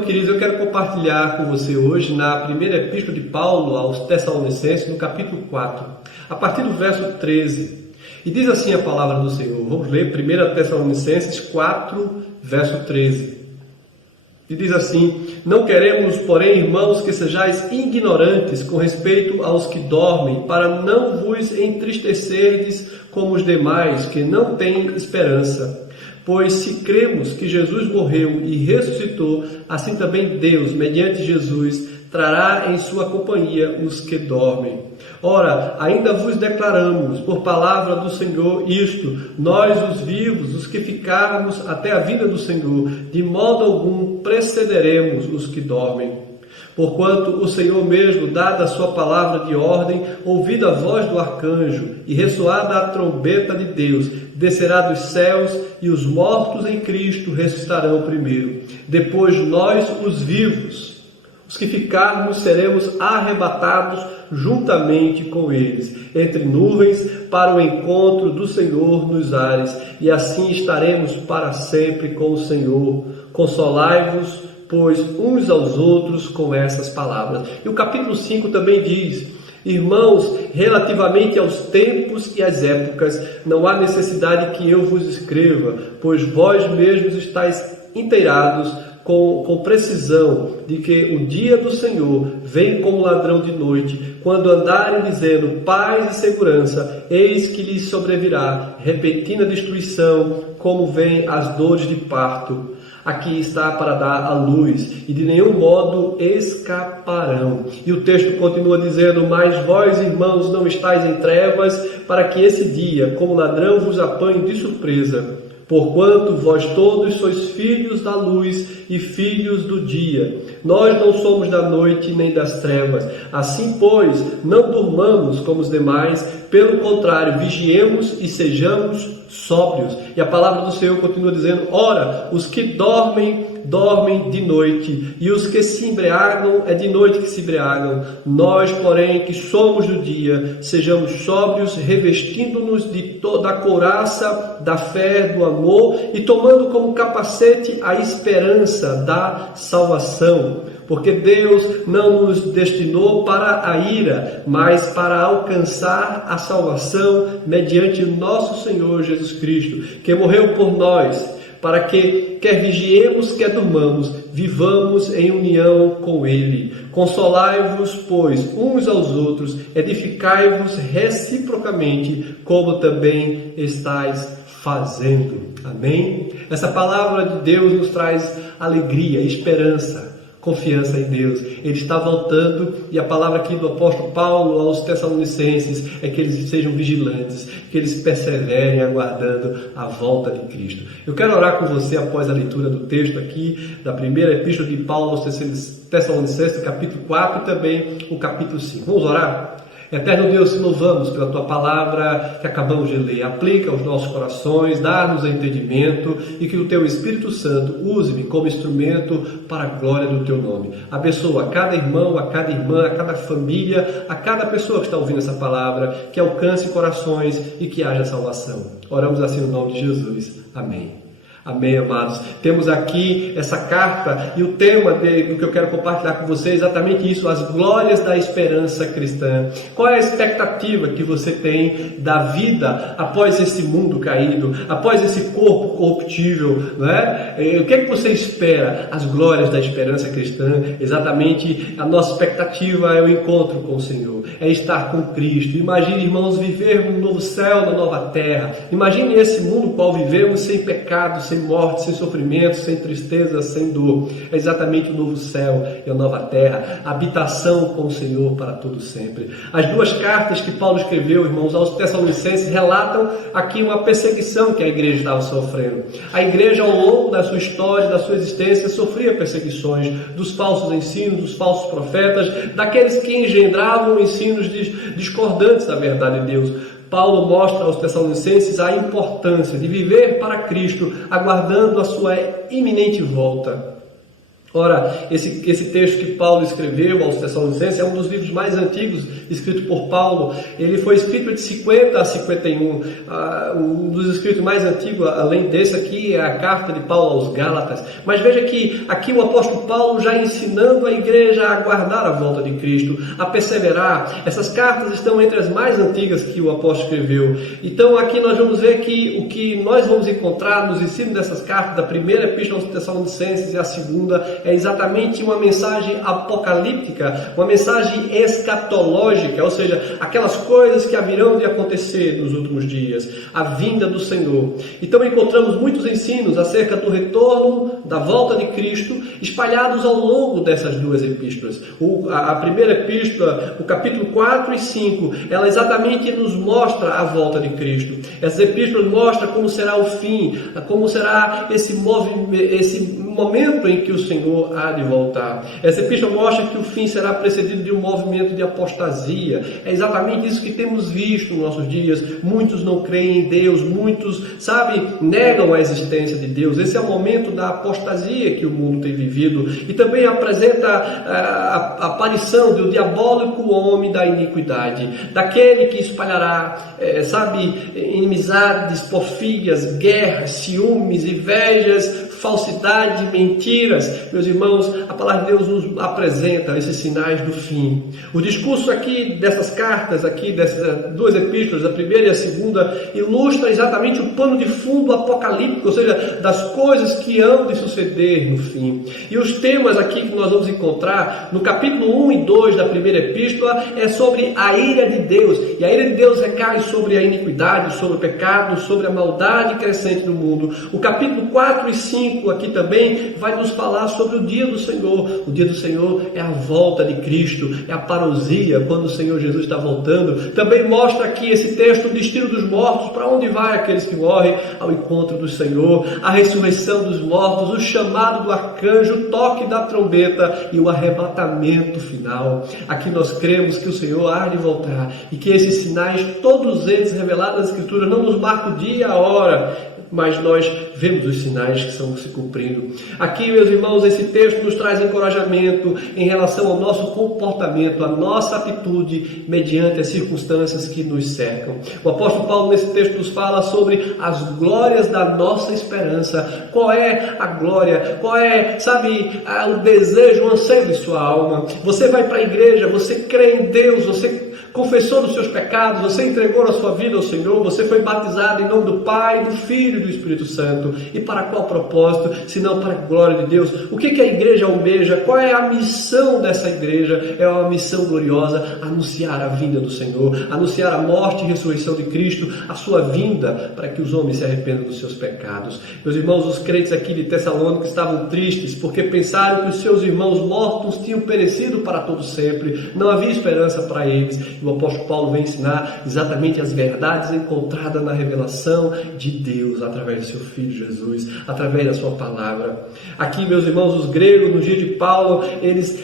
Então, queridos, eu quero compartilhar com você hoje na primeira epístola de Paulo aos Tessalonicenses, no capítulo 4, a partir do verso 13. E diz assim a palavra do Senhor. Vamos ler 1 Tessalonicenses 4, verso 13. E diz assim: não queremos, porém, irmãos, que sejais ignorantes com respeito aos que dormem, para não vos entristecerdes como os demais, que não têm esperança. Pois se cremos que Jesus morreu e ressuscitou, assim também Deus, mediante Jesus, trará em sua companhia os que dormem. Ora, ainda vos declaramos, por palavra do Senhor, isto: nós, os vivos, os que ficarmos até a vinda do Senhor, de modo algum precederemos os que dormem. Porquanto o Senhor mesmo, dada a sua palavra de ordem, ouvida a voz do arcanjo e ressoada a trombeta de Deus, descerá dos céus, e os mortos em Cristo ressuscitarão primeiro. Depois nós, os vivos, os que ficarmos, seremos arrebatados juntamente com eles, entre nuvens, para o encontro do Senhor nos ares, e assim estaremos para sempre com o Senhor. Consolai-vos, pois, uns aos outros com essas palavras. E o capítulo 5 também diz: irmãos, relativamente aos tempos e às épocas, não há necessidade que eu vos escreva, pois vós mesmos estáis inteirados com precisão de que o dia do Senhor vem como ladrão de noite, quando andarem dizendo paz e segurança, eis que lhes sobrevirá repentina destruição, como vêm as dores de parto. Aqui está para dar a luz, e de nenhum modo escaparão. E o texto continua dizendo: mas vós, irmãos, não estáis em trevas, para que esse dia, como ladrão, vos apanhe de surpresa. Porquanto vós todos sois filhos da luz e filhos do dia. Nós não somos da noite nem das trevas. Assim, pois, não durmamos como os demais, pelo contrário, vigiemos e sejamos sóbrios. E a palavra do Senhor continua dizendo: ora, os que dormem, dormem de noite, e os que se embriagam, é de noite que se embriagam. Nós, porém, que somos do dia, sejamos sóbrios, revestindo-nos de toda a couraça da fé, do amor, e tomando como capacete a esperança da salvação. Porque Deus não nos destinou para a ira, mas para alcançar a salvação mediante o nosso Senhor Jesus Cristo, que morreu por nós, para que, quer vigiemos, quer durmamos, vivamos em união com Ele. Consolai-vos, pois, uns aos outros, edificai-vos reciprocamente, como também estáis fazendo. Amém? Essa palavra de Deus nos traz alegria, esperança, confiança em Deus. Ele está voltando, e a palavra aqui do apóstolo Paulo aos Tessalonicenses é que eles sejam vigilantes, que eles perseverem aguardando a volta de Cristo. Eu quero orar com você após a leitura do texto aqui da primeira epístola de Paulo aos Tessalonicenses, capítulo 4 e também o capítulo 5. Vamos orar? Eterno Deus, te louvamos pela Tua palavra que acabamos de ler. Aplica aos nossos corações, dá-nos entendimento, e que o Teu Espírito Santo use-me como instrumento para a glória do Teu nome. Abençoa a cada irmão, a cada irmã, a cada família, a cada pessoa que está ouvindo essa palavra, que alcance corações e que haja salvação. Oramos assim no nome de Jesus. Amém. Amém, amados. Temos aqui essa carta, e o tema do que eu quero compartilhar com você é exatamente isso: as glórias da esperança cristã. Qual é a expectativa que você tem da vida após esse mundo caído, após esse corpo corruptível, não é? O que é que você espera? As glórias da esperança cristã. Exatamente, a nossa expectativa é o encontro com o Senhor, é estar com Cristo. Imagine, irmãos, viver um novo céu, uma nova terra. Imagine esse mundo no qual vivemos, sem pecado, sem morte, sem sofrimento, sem tristeza, sem dor. É exatamente o novo céu e a nova terra, a habitação com o Senhor para todo sempre. As duas cartas que Paulo escreveu, irmãos, aos Tessalonicenses, relatam aqui uma perseguição que a igreja estava sofrendo. A igreja, ao longo da sua história, da sua existência, sofria perseguições dos falsos ensinos, dos falsos profetas, daqueles que engendravam ensinos discordantes da verdade de Deus. Paulo mostra aos Tessalonicenses a importância de viver para Cristo, aguardando a sua iminente volta. Ora, esse texto que Paulo escreveu aos Tessalonicenses é um dos livros mais antigos escrito por Paulo. Ele foi escrito de 50 a 51. Um dos escritos mais antigos, além desse aqui, é a carta de Paulo aos Gálatas. Mas veja que aqui o apóstolo Paulo já ensinando a igreja a aguardar a volta de Cristo, a perseverar. Essas cartas estão entre as mais antigas que o apóstolo escreveu. Então aqui nós vamos ver que o que nós vamos encontrar nos ensinos dessas cartas, da primeira epístola aos Tessalonicenses e a segunda, é exatamente uma mensagem apocalíptica, uma mensagem escatológica, ou seja, aquelas coisas que haverão de acontecer nos últimos dias, a vinda do Senhor. Então encontramos muitos ensinos acerca do retorno, da volta de Cristo, espalhados ao longo dessas duas epístolas. A primeira epístola, o capítulo 4 e 5, ela exatamente nos mostra a volta de Cristo. Essas epístolas mostram como será o fim, como será esse momento em que o Senhor há de voltar. Essa epístola mostra que o fim será precedido de um movimento de apostasia. É exatamente isso que temos visto nos nossos dias. Muitos não creem em Deus, muitos, negam a existência de Deus. Esse é o momento da apostasia que o mundo tem vivido. E também apresenta a aparição do diabólico homem da iniquidade, daquele que espalhará, inimizades, porfias, guerras, ciúmes, invejas, falsidade, mentiras. Meus irmãos, a palavra de Deus nos apresenta esses sinais do fim. O discurso aqui dessas cartas, aqui dessas duas epístolas, a primeira e a segunda, ilustra exatamente o pano de fundo apocalíptico, ou seja, das coisas que hão de suceder no fim. E os temas aqui que nós vamos encontrar no capítulo 1 e 2 da primeira epístola é sobre a ira de Deus. E a ira de Deus recai sobre a iniquidade, sobre o pecado, sobre a maldade crescente do mundo. O capítulo 4 e 5 aqui também vai nos falar sobre o dia do Senhor. O dia do Senhor é a volta de Cristo, é a parousia, quando o Senhor Jesus está voltando. Também mostra aqui esse texto o destino dos mortos, para onde vai aqueles que morrem ao encontro do Senhor, a ressurreição dos mortos, o chamado do arcanjo, o toque da trombeta e o arrebatamento final. Aqui nós cremos que o Senhor há de voltar e que esses sinais, todos eles revelados na Escritura, não nos marcam o dia e a hora, mas nós vemos os sinais que estão se cumprindo. Aqui, meus irmãos, esse texto nos traz encorajamento em relação ao nosso comportamento, à nossa atitude mediante as circunstâncias que nos cercam. O apóstolo Paulo nesse texto nos fala sobre as glórias da nossa esperança. Qual é a glória? Qual é, o desejo, o anseio de sua alma? Você vai para a igreja, você crê em Deus, você confessou os seus pecados, você entregou a sua vida ao Senhor, você foi batizado em nome do Pai, do Filho e do Espírito Santo. E para qual propósito? Senão para a glória de Deus. O que a igreja almeja? Qual é a missão dessa igreja? É uma missão gloriosa: anunciar a vinda do Senhor, anunciar a morte e ressurreição de Cristo, a sua vinda, para que os homens se arrependam dos seus pecados. Meus irmãos, os crentes aqui de Tessalônica estavam tristes, porque pensaram que os seus irmãos mortos tinham perecido para todo sempre, não havia esperança para eles. E o apóstolo Paulo vem ensinar exatamente as verdades encontradas na revelação de Deus, através do seu Filho Jesus, através da sua palavra. Aqui, meus irmãos, os gregos, no dia de Paulo,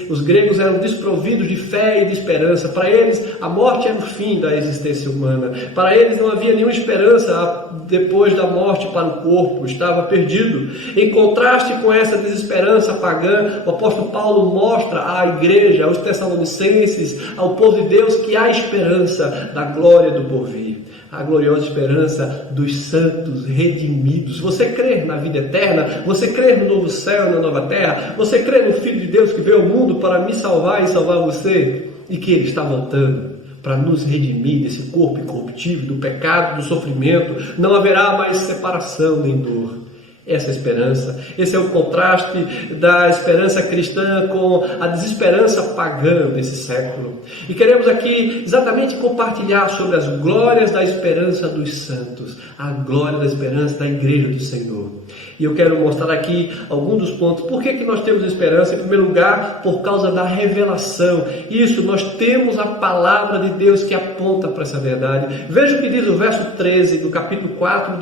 os gregos eram desprovidos de fé e de esperança. Para eles, a morte era o fim da existência humana. Para eles não havia nenhuma esperança depois da morte para o corpo, estava perdido. Em contraste com essa desesperança pagã, o apóstolo Paulo mostra à igreja, aos Tessalonicenses, ao povo de Deus, que há esperança da glória do porvir, a gloriosa esperança dos santos redimidos. Você crê na vida eterna? Você crê no novo céu e na nova terra? Você crê no Filho de Deus que veio ao mundo para me salvar e salvar você? E que Ele está voltando para nos redimir desse corpo incorruptível, do pecado, do sofrimento? Não haverá mais separação nem dor. Essa esperança, esse é o contraste da esperança cristã com a desesperança pagã desse século. E queremos aqui exatamente compartilhar sobre as glórias da esperança dos santos, a glória da esperança da igreja do Senhor. E eu quero mostrar aqui alguns dos pontos. Por que nós temos esperança? Em primeiro lugar, por causa da revelação. Isso, nós temos a palavra de Deus que aponta para essa verdade. Veja o que diz o verso 13 do capítulo 4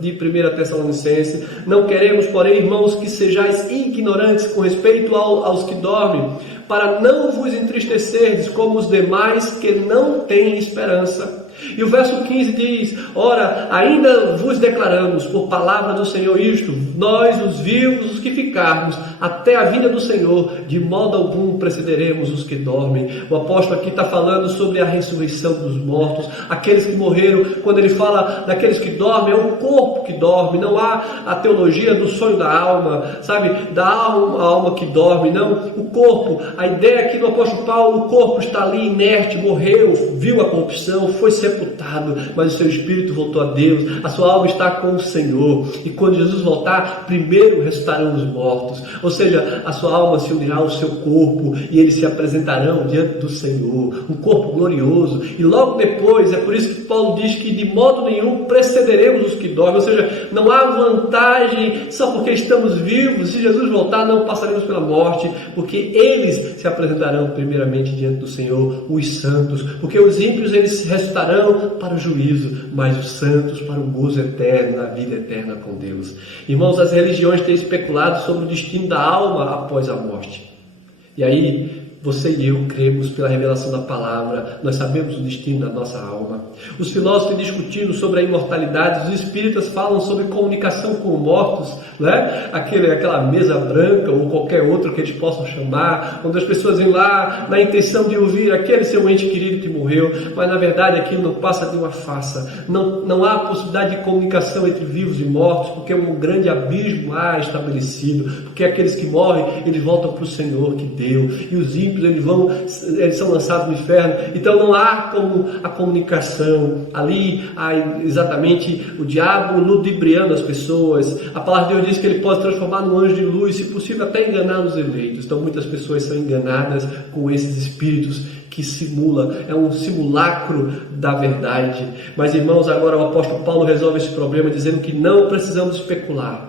de 1 Tessalonicenses. Não queremos, porém, irmãos, que sejais ignorantes com respeito aos que dormem, para não vos entristecerdes como os demais que não têm esperança. E o verso 15 diz: ora, ainda vos declaramos por palavra do Senhor isto, nós, os vivos, os que ficarmos, até a vinda do Senhor, de modo algum precederemos os que dormem. O apóstolo aqui está falando sobre a ressurreição dos mortos, aqueles que morreram. Quando ele fala daqueles que dormem, é o corpo que dorme. Não há a teologia do sonho da alma, sabe, da alma que dorme, não, o corpo. A ideia aqui do apóstolo Paulo, o corpo está ali inerte, morreu, viu a corrupção, foi sepultado, mas o seu espírito voltou a Deus, a sua alma está com o Senhor, e quando Jesus voltar, primeiro ressuscitarão os mortos, ou seja, a sua alma se unirá ao seu corpo, e eles se apresentarão diante do Senhor, um corpo glorioso, e logo depois, é por isso que Paulo diz que de modo nenhum precederemos os que dormem, ou seja, não há vantagem só porque estamos vivos. Se Jesus voltar, não passaremos pela morte, porque eles se apresentarão primeiramente diante do Senhor, os santos, porque os ímpios eles ressuscitarão para o juízo, mas os santos para o gozo eterno, na vida eterna com Deus. Irmãos, as religiões têm especulado sobre o destino da alma após a morte. E aí, você e eu cremos pela revelação da palavra, nós sabemos o destino da nossa alma. Os filósofos têm discutido sobre a imortalidade, os espíritas falam sobre comunicação com mortos, né? Aquela mesa branca ou qualquer outro que eles possam chamar, onde as pessoas vêm lá na intenção de ouvir aquele seu ente querido que morreu, mas na verdade aquilo não passa de uma farsa. Não há possibilidade de comunicação entre vivos e mortos, porque um grande abismo há estabelecido, porque aqueles que morrem, eles voltam para o Senhor que deu, e os ímpios eles são lançados no inferno. Então não há como a comunicação. Ali há exatamente o diabo ludibriando as pessoas. A palavra de Deus diz que ele pode transformar num anjo de luz, se possível até enganar os eleitos. Então muitas pessoas são enganadas com esses espíritos que simula, é um simulacro da verdade. Mas irmãos, agora o apóstolo Paulo resolve esse problema dizendo que não precisamos especular,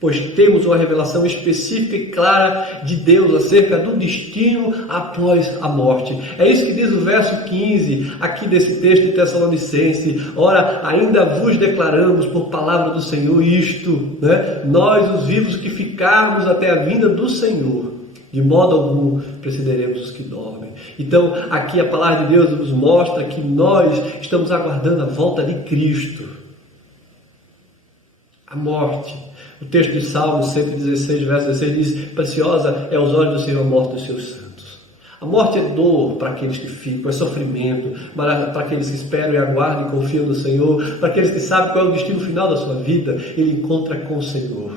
pois temos uma revelação específica e clara de Deus acerca do destino após a morte. É isso que diz o verso 15 aqui desse texto de Tessalonicenses. Ora, ainda vos declaramos por palavra do Senhor isto, né? Nós, os vivos que ficarmos até a vinda do Senhor, de modo algum precederemos os que dormem. Então, aqui a palavra de Deus nos mostra que nós estamos aguardando a volta de Cristo. A morte. O texto de Salmo 116, verso 16 diz: preciosa é aos olhos do Senhor a morte dos seus santos. A morte é dor para aqueles que ficam, é sofrimento, mas para aqueles que esperam e aguardam e confiam no Senhor, para aqueles que sabem qual é o destino final da sua vida, ele encontra com o Senhor.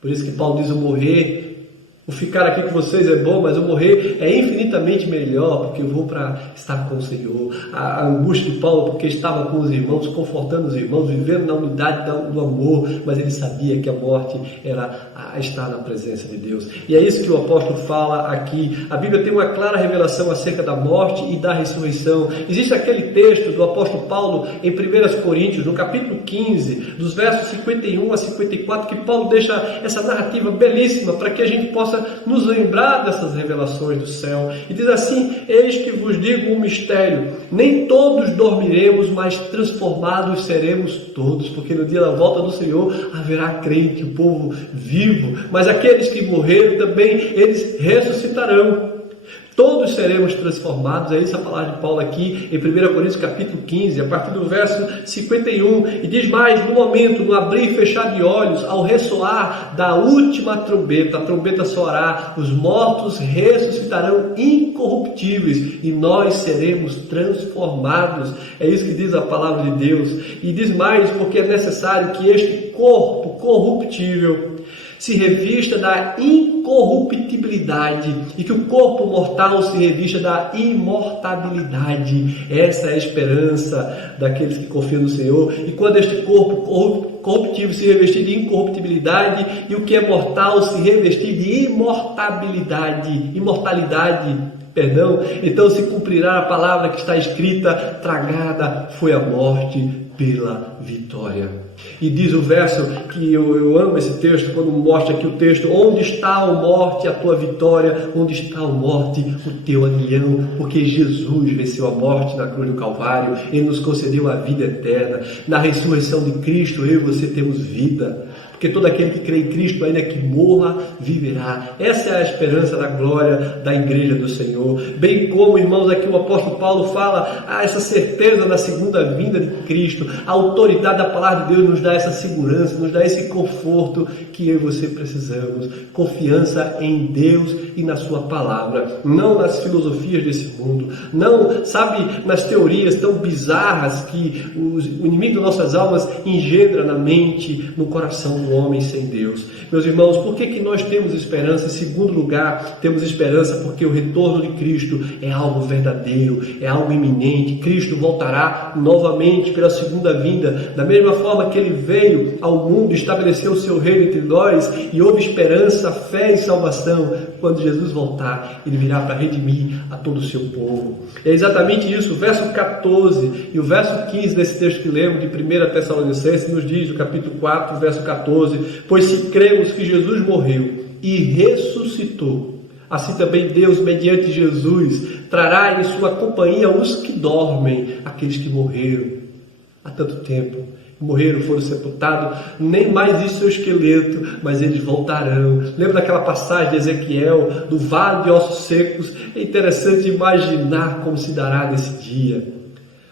Por isso que Paulo diz: o morrer, o ficar aqui com vocês é bom, mas o morrer é infinitamente melhor, porque eu vou para estar com o Senhor. A angústia de Paulo, porque estava com os irmãos, confortando os irmãos, vivendo na unidade do amor, mas ele sabia que a morte era estar na presença de Deus. E é isso que o apóstolo fala aqui. A Bíblia tem uma clara revelação acerca da morte e da ressurreição. Existe aquele texto do apóstolo Paulo em 1 Coríntios, no capítulo 15, dos versos 51 a 54, que Paulo deixa essa narrativa belíssima para que a gente possa nos lembrar dessas revelações do céu. E diz assim: eis que vos digo um mistério, nem todos dormiremos, mas transformados seremos todos, porque no dia da volta do Senhor haverá crente, o povo vivo, mas aqueles que morreram também, eles ressuscitarão. Todos seremos transformados. É isso a palavra de Paulo aqui em 1 Coríntios capítulo 15, a partir do verso 51. E diz mais: no momento, no abrir e fechar de olhos, ao ressoar da última trombeta, a trombeta soará, os mortos ressuscitarão incorruptíveis e nós seremos transformados. É isso que diz a palavra de Deus. E diz mais: porque é necessário que este corpo corruptível se revista da incorruptibilidade e que o corpo mortal se revista da imortabilidade. Essa é a esperança daqueles que confiam no Senhor. E quando este corpo corruptível se revestir de incorruptibilidade e o que é mortal se revestir de imortalidade, então se cumprirá a palavra que está escrita: tragada foi a morte pela vitória. E diz o verso que eu amo esse texto, quando mostra aqui o texto: onde está, ó morte, a tua vitória? Onde está, ó morte, o teu aguilhão? Porque Jesus venceu a morte na cruz do Calvário, ele nos concedeu a vida eterna. Na ressurreição de Cristo, eu e você temos vida. porque todo aquele que crê em Cristo, ainda que morra, viverá. Essa é a esperança da glória da igreja do Senhor. Bem como, irmãos, aqui o apóstolo Paulo fala, essa certeza da segunda vinda de Cristo, a autoridade da palavra de Deus nos dá essa segurança, nos dá esse conforto que eu e você precisamos. Confiança em Deus e na sua palavra, não nas filosofias desse mundo, não, sabe, nas teorias tão bizarras que o inimigo das nossas almas engendra na mente, no coração do homem sem Deus. Meus irmãos, por que nós temos esperança? Em segundo lugar, temos esperança porque o retorno de Cristo é algo verdadeiro, é algo iminente. Cristo voltará novamente pela segunda vinda, da mesma forma que ele veio ao mundo, estabeleceu o seu reino entre nós e houve esperança, fé e salvação. Quando Jesus voltar, ele virá para redimir a todo o seu povo. É exatamente isso. O verso 14 e o verso 15 desse texto que lemos de 1 Tessalonicenses nos diz, no capítulo 4, verso 14: pois se cremos que Jesus morreu e ressuscitou, assim também Deus, mediante Jesus, trará em sua companhia os que dormem, aqueles que morreram há tanto tempo. Morreram, foram sepultados, nem mais existe seu esqueleto, mas eles voltarão. Lembra daquela passagem de Ezequiel, do vale de ossos secos? É interessante imaginar como se dará nesse dia.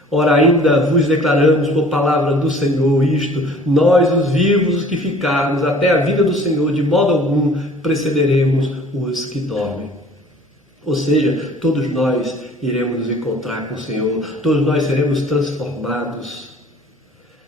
Ora, ainda vos declaramos por palavra do Senhor isto: nós, os vivos, os que ficarmos até a vinda do Senhor, de modo algum precederemos os que dormem. Ou seja, todos nós iremos nos encontrar com o Senhor, todos nós seremos transformados.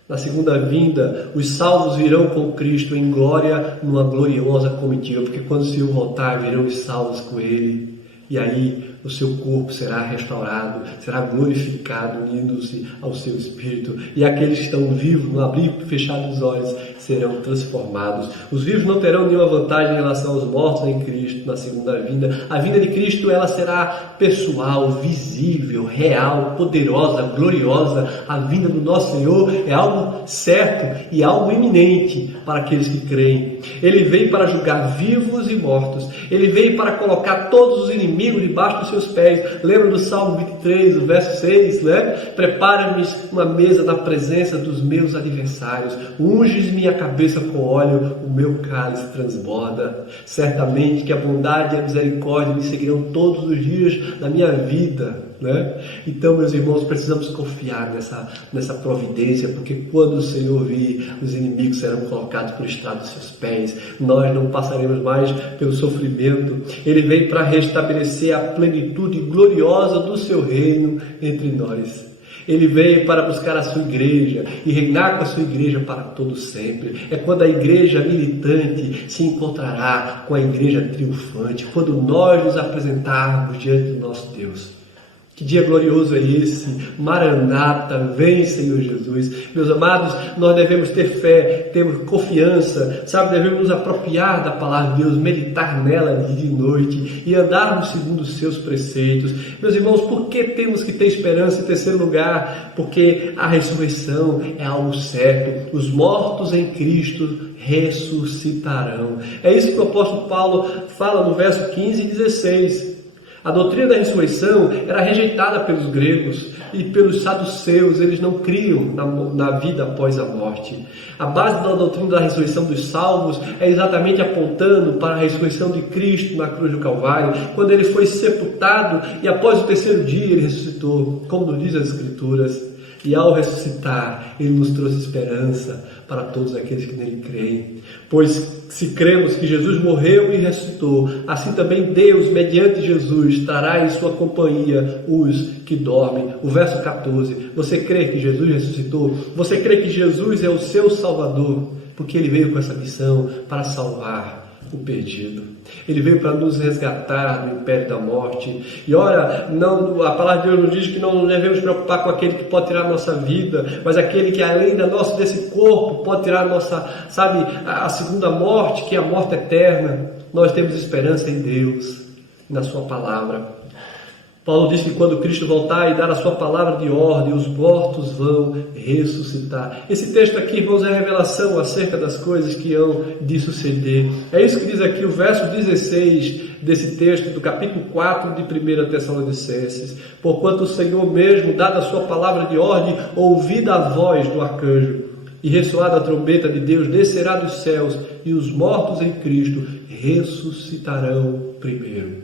Na segunda vinda, os salvos virão com Cristo em glória, numa gloriosa comitiva, porque quando o Senhor voltar, virão os salvos com Ele. E aí o seu corpo será restaurado, será glorificado, unindo-se ao seu Espírito. E aqueles que estão vivos, no abrir e fechar dos olhos, serão transformados. Os vivos não terão nenhuma vantagem em relação aos mortos em Cristo na segunda vinda. A vinda de Cristo, ela será pessoal, visível, real, poderosa, gloriosa. A vinda do nosso Senhor é algo certo e algo iminente para aqueles que creem. Ele veio para julgar vivos e mortos. Ele veio para colocar todos os inimigos debaixo dos seus pés. Lembra do Salmo 23, o verso 6, né? Prepara-me uma mesa na presença dos meus adversários. Unges minha cabeça com óleo, o meu cálice transborda. Certamente que a bondade e a misericórdia me seguirão todos os dias da minha vida, né? Então, meus irmãos, precisamos confiar nessa providência, porque quando o Senhor vir, os inimigos serão colocados por estrado dos seus pés. Nós não passaremos mais pelo sofrimento. Ele veio para restabelecer a plenitude gloriosa do seu reino entre nós. Ele veio para buscar a sua igreja e reinar com a sua igreja para todo sempre. É quando a igreja militante se encontrará com a igreja triunfante, quando nós nos apresentarmos diante do nosso Deus. Que dia glorioso é esse? Maranata, vem Senhor Jesus. Meus amados, nós devemos ter fé, ter confiança, sabe? Devemos nos apropriar da palavra de Deus, meditar nela de dia e noite e andarmos segundo os seus preceitos. Meus irmãos, por que temos que ter esperança? Em terceiro lugar, porque a ressurreição é algo certo. Os mortos em Cristo ressuscitarão. É isso que o apóstolo Paulo fala no verso 15 e 16. A doutrina da ressurreição era rejeitada pelos gregos e pelos saduceus. Eles não criam na vida após a morte. A base da doutrina da ressurreição dos salvos é exatamente apontando para a ressurreição de Cristo na cruz do Calvário, quando ele foi sepultado e após o terceiro dia ele ressuscitou, como nos diz as Escrituras. E ao ressuscitar, ele nos trouxe esperança para todos aqueles que nele creem. Pois se cremos que Jesus morreu e ressuscitou, assim também Deus, mediante Jesus, trará em sua companhia os que dormem. O verso 14, você crê que Jesus ressuscitou? Você crê que Jesus é o seu Salvador? Porque ele veio com essa missão para salvar o perdido. Ele veio para nos resgatar do império da morte. E ora, a palavra de Deus nos diz que não devemos preocupar com aquele que pode tirar a nossa vida, mas aquele que além desse corpo pode tirar a nossa, a segunda morte, que é a morte eterna. Nós temos esperança em Deus, na sua palavra. Paulo diz que quando Cristo voltar e dar a sua palavra de ordem, os mortos vão ressuscitar. Esse texto aqui, irmãos, é a revelação acerca das coisas que hão de suceder. É isso que diz aqui o verso 16 desse texto, do capítulo 4 de 1 Tessalonicenses. Porquanto o Senhor mesmo, dada a sua palavra de ordem, ouvida a voz do arcanjo, E ressoada a trombeta de Deus, descerá dos céus, e os mortos em Cristo ressuscitarão primeiro.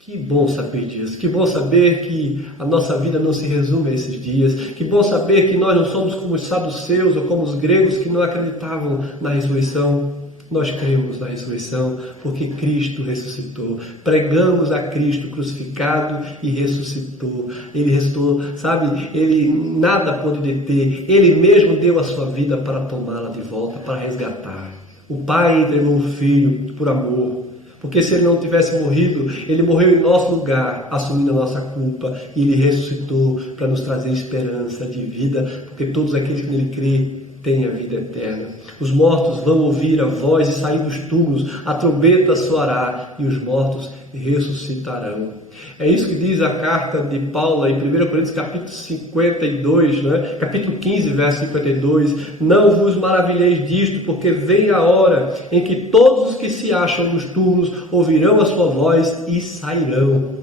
Que bom saber disso, que bom saber que a nossa vida não se resume a esses dias, que bom saber que nós não somos como os saduceus ou como os gregos que não acreditavam na ressurreição. Nós cremos na ressurreição porque Cristo ressuscitou. Pregamos a Cristo crucificado e ressuscitou. Ele ressuscitou, sabe? Ele nada pôde deter. Ele mesmo deu a sua vida para tomá-la de volta, para resgatar. O Pai entregou o Filho por amor. Porque se ele não tivesse morrido, ele morreu em nosso lugar, assumindo a nossa culpa. E ele ressuscitou para nos trazer esperança de vida, porque todos aqueles que nele crêem têm a vida eterna. Os mortos vão ouvir a voz e sair dos túmulos, a trombeta soará e os mortos ressuscitarão. É isso que diz a carta de Paulo em 1 Coríntios capítulo 52, capítulo 15, verso 52. Não vos maravilheis disto, porque vem a hora em que todos os que se acham nos túmulos ouvirão a sua voz e sairão.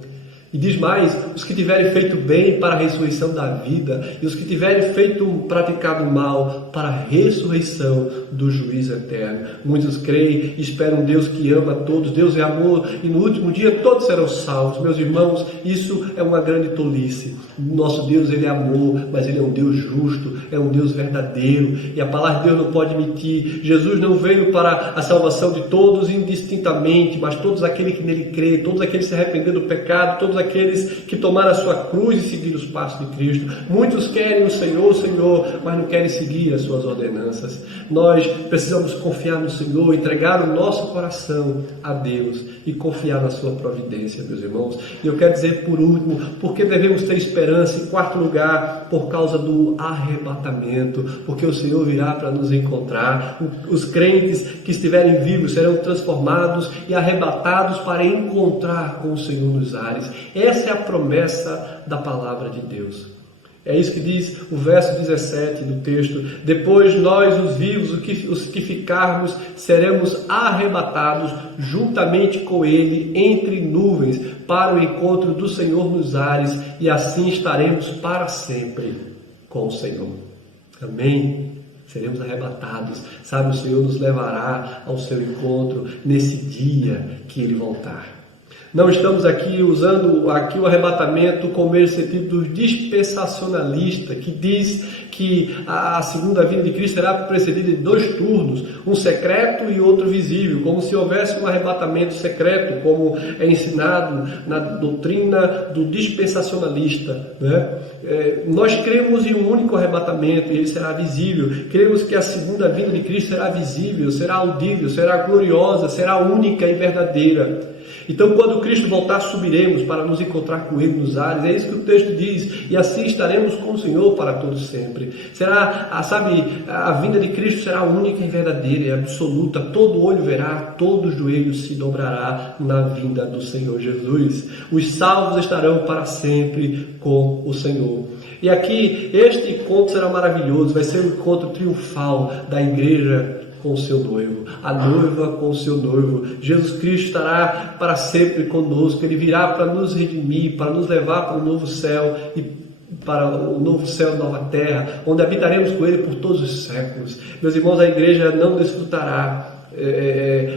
E diz mais, os que tiverem feito bem para a ressurreição da vida, e os que tiverem praticado mal para a ressurreição do juízo eterno. Muitos creem e esperam um Deus que ama a todos, Deus é amor, e no último dia todos serão salvos. Meus irmãos, isso é uma grande tolice. Nosso Deus, Ele é amor, mas Ele é um Deus justo, é um Deus verdadeiro, e a palavra de Deus não pode mentir. Jesus não veio para a salvação de todos indistintamente, mas todos aqueles que nele creem, todos aqueles que se arrependeram do pecado, todos aqueles que tomaram a sua cruz e seguiram os passos de Cristo. Muitos querem o Senhor, mas não querem seguir as suas ordenanças. Nós precisamos confiar no Senhor, entregar o nosso coração a Deus e confiar na sua providência, meus irmãos. E eu quero dizer por último, porque devemos ter esperança. Em quarto lugar, por causa do arrebatamento, porque o Senhor virá para nos encontrar. Os crentes que estiverem vivos serão transformados e arrebatados para encontrar com o Senhor nos ares. Essa é a promessa da palavra de Deus. É isso que diz o verso 17 do texto. Depois nós, os vivos, os que ficarmos, seremos arrebatados juntamente com Ele entre nuvens para o encontro do Senhor nos ares, e assim estaremos para sempre com o Senhor. Amém? Seremos arrebatados. Sabe, o Senhor nos levará ao seu encontro nesse dia que Ele voltar. Não estamos aqui usando o arrebatamento com o mesmo sentido do dispensacionalista, que diz que a segunda vinda de Cristo será precedida de 2 turnos, um secreto e outro visível, como se houvesse um arrebatamento secreto, como é ensinado na doutrina do dispensacionalista, nós cremos em um único arrebatamento, e ele será visível. Cremos que a segunda vinda de Cristo será visível, será audível, será gloriosa, será única e verdadeira. Então, quando Cristo voltar, subiremos para nos encontrar com Ele nos ares. É isso que o texto diz. E assim estaremos com o Senhor para todo sempre. Será, a vinda de Cristo será única e verdadeira e absoluta. Todo olho verá, todo joelho se dobrará na vinda do Senhor Jesus. Os salvos estarão para sempre com o Senhor. E aqui, este encontro será maravilhoso. Vai ser um encontro triunfal da igreja com o seu noivo, a noiva com o seu noivo. Jesus Cristo estará para sempre conosco. Ele virá para nos redimir, para nos levar para o novo céu e para o novo céu e nova terra, onde habitaremos com Ele por todos os séculos. Meus irmãos, a igreja não desfrutará,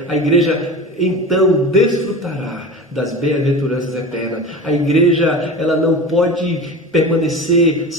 a igreja então desfrutará das bem-aventuranças eternas. A igreja, ela não pode permanecer,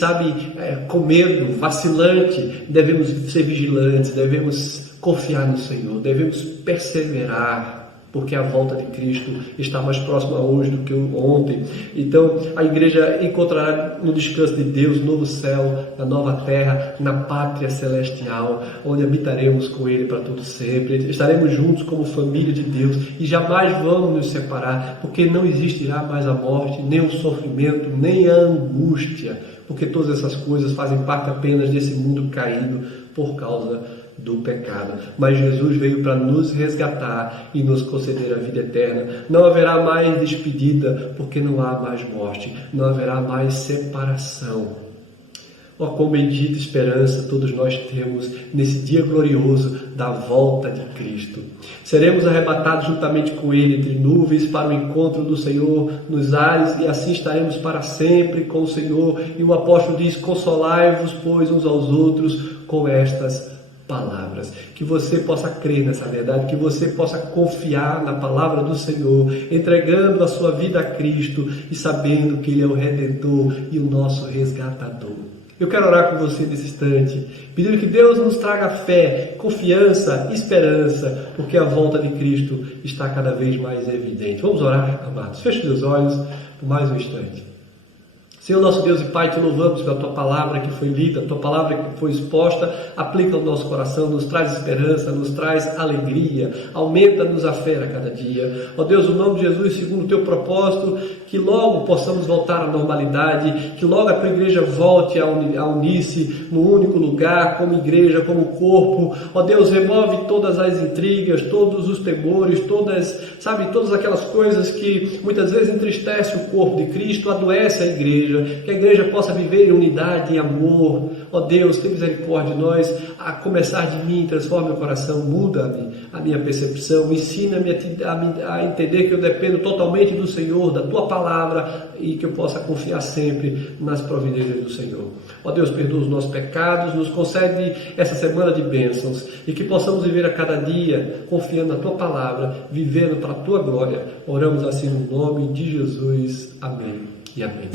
com medo, vacilante. Devemos ser vigilantes, devemos confiar no Senhor, devemos perseverar, porque a volta de Cristo está mais próxima hoje do que ontem. Então, a igreja encontrará no descanso de Deus, no novo céu, na nova terra, na pátria celestial, onde habitaremos com Ele para todo sempre. Estaremos juntos como família de Deus e jamais vamos nos separar, porque não existirá mais a morte, nem o sofrimento, nem a angústia, porque todas essas coisas fazem parte apenas desse mundo caído por causa do pecado. Mas Jesus veio para nos resgatar e nos conceder a vida eterna. Não haverá mais despedida, porque não há mais morte, não haverá mais separação. Ó, com bendita esperança todos nós temos nesse dia glorioso da volta de Cristo. Seremos arrebatados juntamente com Ele entre nuvens para o encontro do Senhor nos ares, e assim estaremos para sempre com o Senhor. E o apóstolo diz: consolai-vos, pois, uns aos outros com estas palavras. Que você possa crer nessa verdade, que você possa confiar na palavra do Senhor, entregando a sua vida a Cristo e sabendo que Ele é o Redentor e o nosso resgatador. Eu quero orar com você nesse instante, pedindo que Deus nos traga fé, confiança, esperança, porque a volta de Cristo está cada vez mais evidente. Vamos orar, amados? Feche os olhos por mais um instante. Senhor, nosso Deus e Pai, te louvamos pela Tua palavra que foi lida, a Tua palavra que foi exposta, aplica ao nosso coração, nos traz esperança, nos traz alegria, aumenta-nos a fé a cada dia. Ó Deus, no nome de Jesus, segundo o Teu propósito, que logo possamos voltar à normalidade, que logo a Tua igreja volte a unir-se no único lugar, como igreja, como corpo. Ó Deus, remove todas as intrigas, todos os temores, todas aquelas coisas que muitas vezes entristecem o corpo de Cristo, adoece a igreja. Que a igreja possa viver em unidade, em amor. Ó Deus, tem misericórdia de nós, a começar de mim, transforma meu coração, muda-me a minha percepção, ensina-me a entender que eu dependo totalmente do Senhor, da Tua palavra, e que eu possa confiar sempre nas providências do Senhor. Ó Deus, perdoa os nossos pecados, nos concede essa semana de bênçãos, e que possamos viver a cada dia confiando na Tua palavra, vivendo para a Tua glória. Oramos assim no nome de Jesus. Amém e amém.